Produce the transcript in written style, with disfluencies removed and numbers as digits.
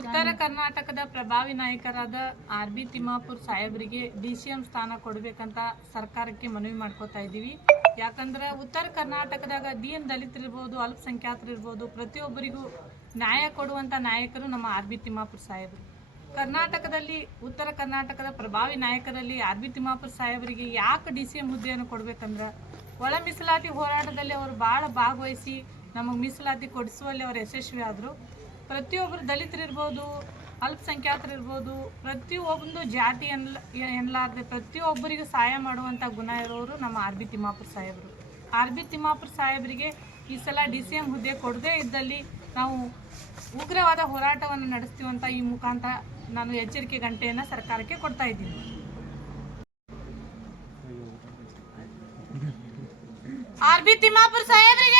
ಉತ್ತರ ಕರ್ನಾಟಕದ ಪ್ರಭಾವಿ ನಾಯಕರಾದ RB ತಿಮ್ಮಾಪುರ್ ಸಾಹೇಬರಿಗೆ DCM ಸ್ಥಾನ ಕೊಡಬೇಕಂತ ಸರ್ಕಾರಕ್ಕೆ ಮನವಿ ಮಾಡ್ಕೋತಾ ಇದ್ದೀವಿ. ಯಾಕಂದ್ರೆ ಉತ್ತರ ಕರ್ನಾಟಕದಾಗ ದಲಿತರಿರ್ಬೋದು, ಅಲ್ಪಸಂಖ್ಯಾತರಿರ್ಬೋದು, ಪ್ರತಿಯೊಬ್ಬರಿಗೂ ನ್ಯಾಯ ಕೊಡುವಂಥ ನಾಯಕರು ನಮ್ಮ RB ತಿಮ್ಮಾಪುರ್ ಸಾಹೇಬರು. ಕರ್ನಾಟಕದಲ್ಲಿ ಉತ್ತರ ಕರ್ನಾಟಕದ ಪ್ರಭಾವಿ ನಾಯಕರಲ್ಲಿ RB ತಿಮ್ಮಾಪುರ್ ಸಾಹೇಬರಿಗೆ ಯಾಕೆ DCM ಹುದ್ದೆಯನ್ನು ಕೊಡಬೇಕಂದ್ರೆ ಒಳ ಮೀಸಲಾತಿ ಹೋರಾಟದಲ್ಲಿ ಅವರು ಭಾಳ ಭಾಗವಹಿಸಿ ನಮಗೆ ಮೀಸಲಾತಿ ಕೊಡಿಸುವಲ್ಲಿ ಅವರು ಯಶಸ್ವಿ ಆದರು. ಪ್ರತಿಯೊಬ್ಬರು ದಲಿತರಿರ್ಬೋದು, ಅಲ್ಪಸಂಖ್ಯಾತರಿರ್ಬೋದು, ಪ್ರತಿಯೊಂದು ಜಾತಿ ಎನ್ನಲಾರದೆ ಪ್ರತಿಯೊಬ್ಬರಿಗೂ ಸಹಾಯ ಮಾಡುವಂಥ ಗುಣ ಇರೋರು ನಮ್ಮ RB ತಿಮ್ಮಾಪುರ್ ಸಾಹೇಬರು. RB ತಿಮ್ಮಾಪುರ್ ಸಾಹೇಬರಿಗೆ ಈ ಸಲ DCM ಹುದ್ದೆ ಕೊಡದೇ ಇದ್ದಲ್ಲಿ ನಾವು ಉಗ್ರವಾದ ಹೋರಾಟವನ್ನು ನಡೆಸ್ತೀವಂತ ಈ ಮುಖಾಂತರ ನಾನು ಎಚ್ಚರಿಕೆ ಗಂಟೆಯನ್ನು ಸರ್ಕಾರಕ್ಕೆ ಕೊಡ್ತಾ ಇದ್ದೀನಿ. RB ತಿಮ್ಮಾಪುರ್ ಸಾಹೇಬರಿಗೆ